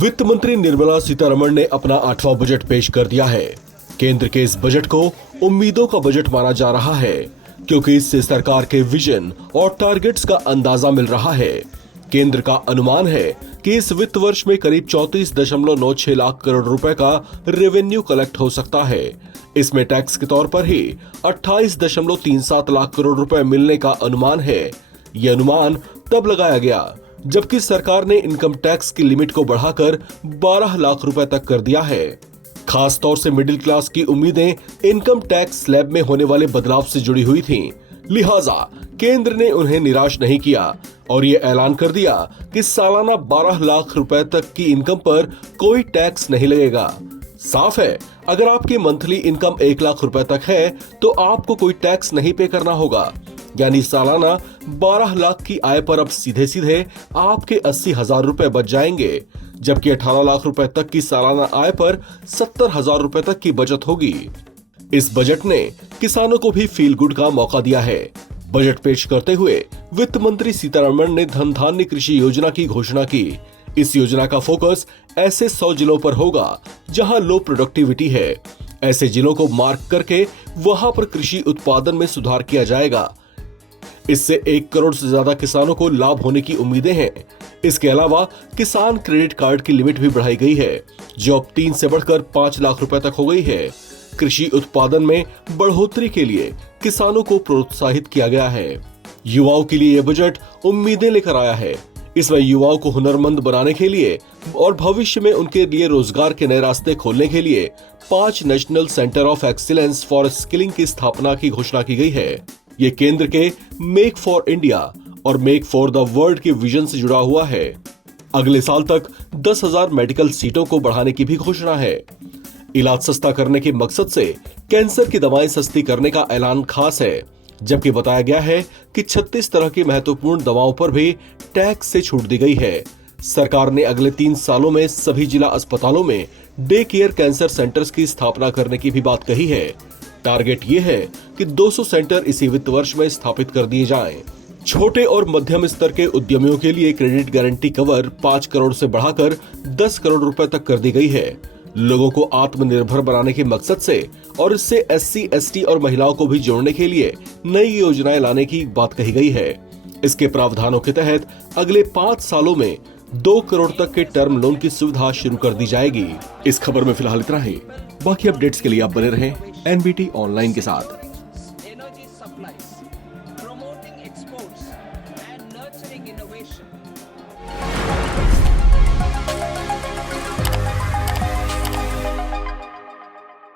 वित्त मंत्री निर्मला सीतारमण ने अपना 8वां बजट पेश कर दिया है। केंद्र के इस बजट को उम्मीदों का बजट माना जा रहा है, क्योंकि इससे सरकार के विजन और टारगेट्स का अंदाजा मिल रहा है। केंद्र का अनुमान है कि इस वित्त वर्ष में करीब 34.96 लाख करोड़ रुपए का रेवेन्यू कलेक्ट हो सकता है। इसमें टैक्स के तौर पर ही 28.37 लाख करोड़ रुपए मिलने का अनुमान है। यह अनुमान तब लगाया गया जबकि सरकार ने इनकम टैक्स की लिमिट को बढ़ाकर 12 लाख रुपए तक कर दिया है। खास तौर से मिडिल क्लास की उम्मीदें इनकम टैक्स स्लैब में होने वाले बदलाव से जुड़ी हुई थीं। लिहाजा केंद्र ने उन्हें निराश नहीं किया और ये ऐलान कर दिया कि सालाना 12 लाख रुपए तक की इनकम पर कोई टैक्स नहीं लगेगा। साफ है, अगर आपकी मंथली इनकम 1 लाख रुपए तक है तो आपको कोई टैक्स नहीं पे करना होगा। यानी सालाना 12 लाख की आय पर अब सीधे सीधे आपके 80,000 रुपए बच जाएंगे, जबकि 18 लाख रुपए तक की सालाना आय पर 70,000 रुपए तक की बचत होगी। इस बजट ने किसानों को भी फील गुड का मौका दिया है। बजट पेश करते हुए वित्त मंत्री सीतारमण ने धन धान्य कृषि योजना की घोषणा की। इस योजना का फोकस ऐसे 100 जिलों पर होगा जहां लो प्रोडक्टिविटी है। ऐसे जिलों को मार्क करके वहां पर कृषि उत्पादन में सुधार किया जाएगा। इससे 1 करोड़ से ज्यादा किसानों को लाभ होने की उम्मीदें हैं। इसके अलावा किसान क्रेडिट कार्ड की लिमिट भी बढ़ाई गई है, जो अब 3 से बढ़कर 5 लाख रुपए तक हो गई है। कृषि उत्पादन में बढ़ोतरी के लिए किसानों को प्रोत्साहित किया गया है। युवाओं के लिए यह बजट उम्मीदें लेकर आया है। इसमें युवाओं को हुनरमंद बनाने के लिए और भविष्य में उनके लिए रोजगार के नए रास्ते खोलने के लिए 5 national centre of excellence for skilling की स्थापना की घोषणा की गई है। ये केंद्र के मेक फॉर इंडिया और मेक फॉर द वर्ल्ड के विजन से जुड़ा हुआ है। अगले साल तक 10,000 मेडिकल सीटों को बढ़ाने की भी घोषणा है। इलाज सस्ता करने के मकसद से कैंसर की दवाएं सस्ती करने का ऐलान खास है, जबकि बताया गया है कि 36 तरह की महत्वपूर्ण दवाओं पर भी टैक्स से छूट दी गई है। सरकार ने अगले 3 सालों में सभी जिला अस्पतालों में डे केयर कैंसर सेंटर्स की स्थापना करने की भी बात कही है। टारगेट ये है कि 200 सेंटर इसी वित्त वर्ष में स्थापित कर दिए जाएं। छोटे और मध्यम स्तर के उद्यमियों के लिए क्रेडिट गारंटी कवर 5 करोड़ से बढ़ाकर 10 करोड़ रुपए तक कर दी गई है। लोगों को आत्मनिर्भर बनाने के मकसद से और इससे SC, ST और महिलाओं को भी जोड़ने के लिए नई योजनाएं लाने की बात कही गई है। इसके प्रावधानों के तहत अगले 5 सालों में 2 करोड़ तक के टर्म लोन की सुविधा शुरू कर दी जाएगी। इस खबर में फिलहाल इतना ही। बाकी अपडेट्स के लिए आप बने रहें NBT ऑनलाइन के साथ।